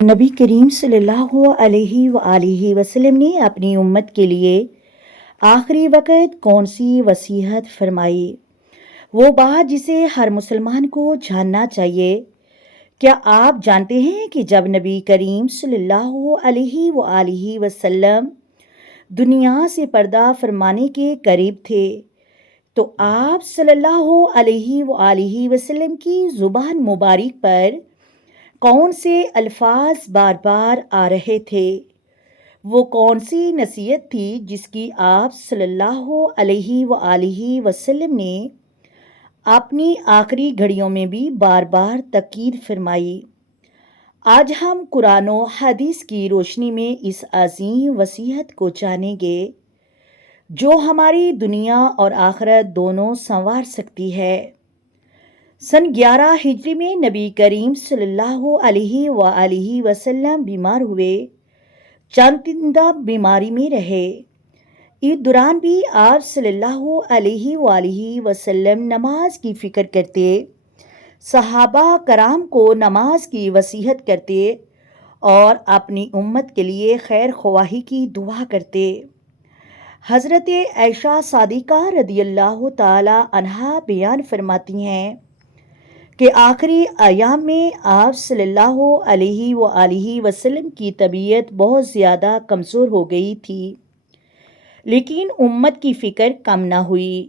نبی کریم صلی اللہ علیہ وآلہ وسلم نے اپنی امت کے لیے آخری وقت کون سی وصیت فرمائی؟ وہ بات جسے ہر مسلمان کو جاننا چاہیے۔ کیا آپ جانتے ہیں کہ جب نبی کریم صلی اللہ علیہ وآلہ وسلم دنیا سے پردہ فرمانے کے قریب تھے تو آپ صلی اللہ علیہ وآلہ وسلم کی زبان مبارک پر کون سے الفاظ بار بار آ رہے تھے؟ وہ کون سی نصیحت تھی جس کی آپ صلی اللہ علیہ وآلہ وسلم نے اپنی آخری گھڑیوں میں بھی بار بار تاکید فرمائی؟ آج ہم قرآن و حدیث کی روشنی میں اس عظیم وصیت کو جانیں گے جو ہماری دنیا اور آخرت دونوں سنوار سکتی ہے۔ سن 11 ہجری میں نبی کریم صلی اللہ علیہ وآلہ وسلم بیمار ہوئے، چند دن بیماری میں رہے۔ اس دوران بھی آپ صلی اللہ علیہ وآلہ وسلم نماز کی فکر کرتے، صحابہ کرام کو نماز کی وصیت کرتے اور اپنی امت کے لیے خیر خواہی کی دعا کرتے۔ حضرت عائشہ صادقہ رضی اللہ تعالی عنہا بیان فرماتی ہیں کہ آخری ایام میں آپ صلی اللہ علیہ وآلہ وسلم کی طبیعت بہت زیادہ کمزور ہو گئی تھی، لیکن امت کی فکر کم نہ ہوئی۔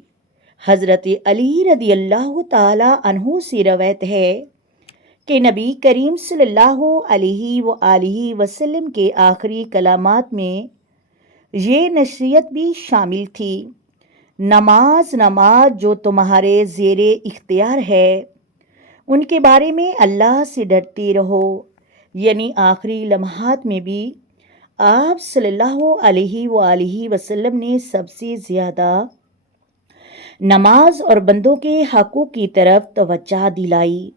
حضرت علی رضی اللہ تعالی عنہ سے روایت ہے کہ نبی کریم صلی اللہ علیہ وآلہ وسلم کے آخری کلمات میں یہ نصیحت بھی شامل تھی: نماز نماز جو تمہارے زیر اختیار ہے، ان کے بارے میں اللہ سے ڈرتے رہو۔ یعنی آخری لمحات میں بھی آپ صلی اللہ علیہ وآلہ وسلم نے سب سے زیادہ نماز اور بندوں کے حقوق کی طرف توجہ دلائی۔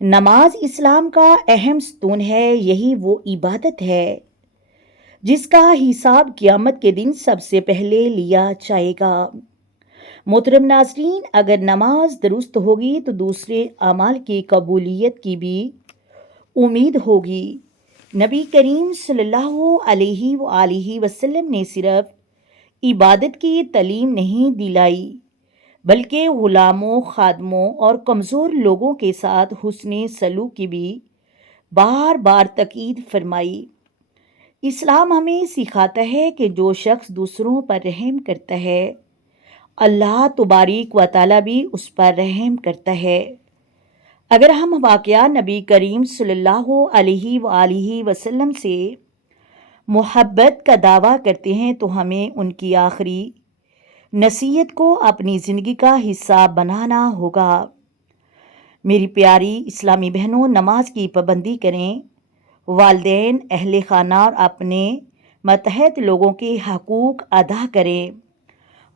نماز اسلام کا اہم ستون ہے، یہی وہ عبادت ہے جس کا حساب قیامت کے دن سب سے پہلے لیا جائے گا۔ محترم ناظرین، اگر نماز درست ہوگی تو دوسرے اعمال کی قبولیت کی بھی امید ہوگی۔ نبی کریم صلی اللہ علیہ وآلہ وسلم نے صرف عبادت کی تعلیم نہیں دلائی بلکہ غلاموں، خادموں اور کمزور لوگوں کے ساتھ حسن سلوک کی بھی بار بار تاکید فرمائی۔ اسلام ہمیں سکھاتا ہے کہ جو شخص دوسروں پر رحم کرتا ہے، اللہ تبارک و تعالیٰ بھی اس پر رحم کرتا ہے۔ اگر ہم واقعہ نبی کریم صلی اللہ علیہ وآلہ وسلم سے محبت کا دعویٰ کرتے ہیں تو ہمیں ان کی آخری نصیحت کو اپنی زندگی کا حصہ بنانا ہوگا۔ میری پیاری اسلامی بہنوں، نماز کی پابندی کریں، والدین، اہل خانہ اور اپنے ماتحت لوگوں کے حقوق ادا کریں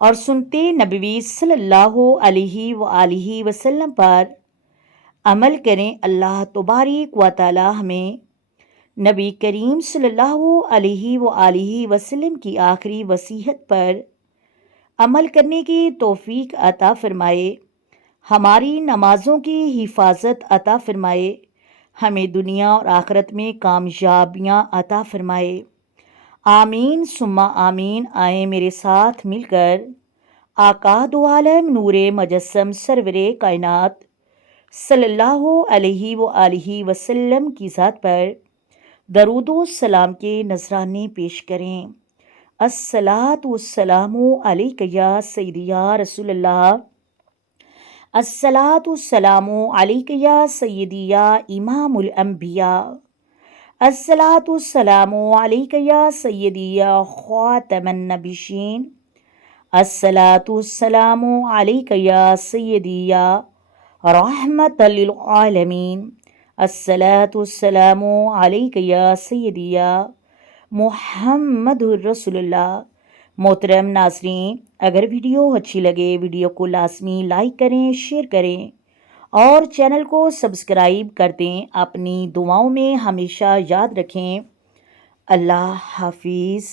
اور سنت نبوی صلی اللہ علیہ وآلہ وسلم پر عمل کریں۔ اللہ تبارک و تعالی ہمیں نبی کریم صلی اللہ علیہ وآلہ وسلم کی آخری وصیت پر عمل کرنے کی توفیق عطا فرمائے، ہماری نمازوں کی حفاظت عطا فرمائے، ہمیں دنیا اور آخرت میں کامیابیاں عطا فرمائے۔ آمین ثم آمین۔ آئیں میرے ساتھ مل کر آقا دو عالم نور مجسم سرور کائنات صلی اللہ علیہ وآلہ وسلم کی ذات پر درود و سلام کے نذرانے پیش کریں۔ الصلاۃ والسلام علیک یا سیدی یا رسول اللہ، الصلاۃ والسلام علیک یا سیدی یا امام الانبیاء، الصلاۃ والسلام علیک یا سیدی یا خاتم النبیین، الصلاۃ والسلام علیک یا سیدی یا رحمت للعالمین، الصلاۃ والسلام علیک یا سیدی یا محمد رسول اللہ۔ محترم ناظرین، اگر ویڈیو اچھی لگے ویڈیو کو لازمی لائک کریں، شیئر کریں اور چینل کو سبسکرائب کر دیں۔ اپنی دعاؤں میں ہمیشہ یاد رکھیں۔ اللہ حافظ۔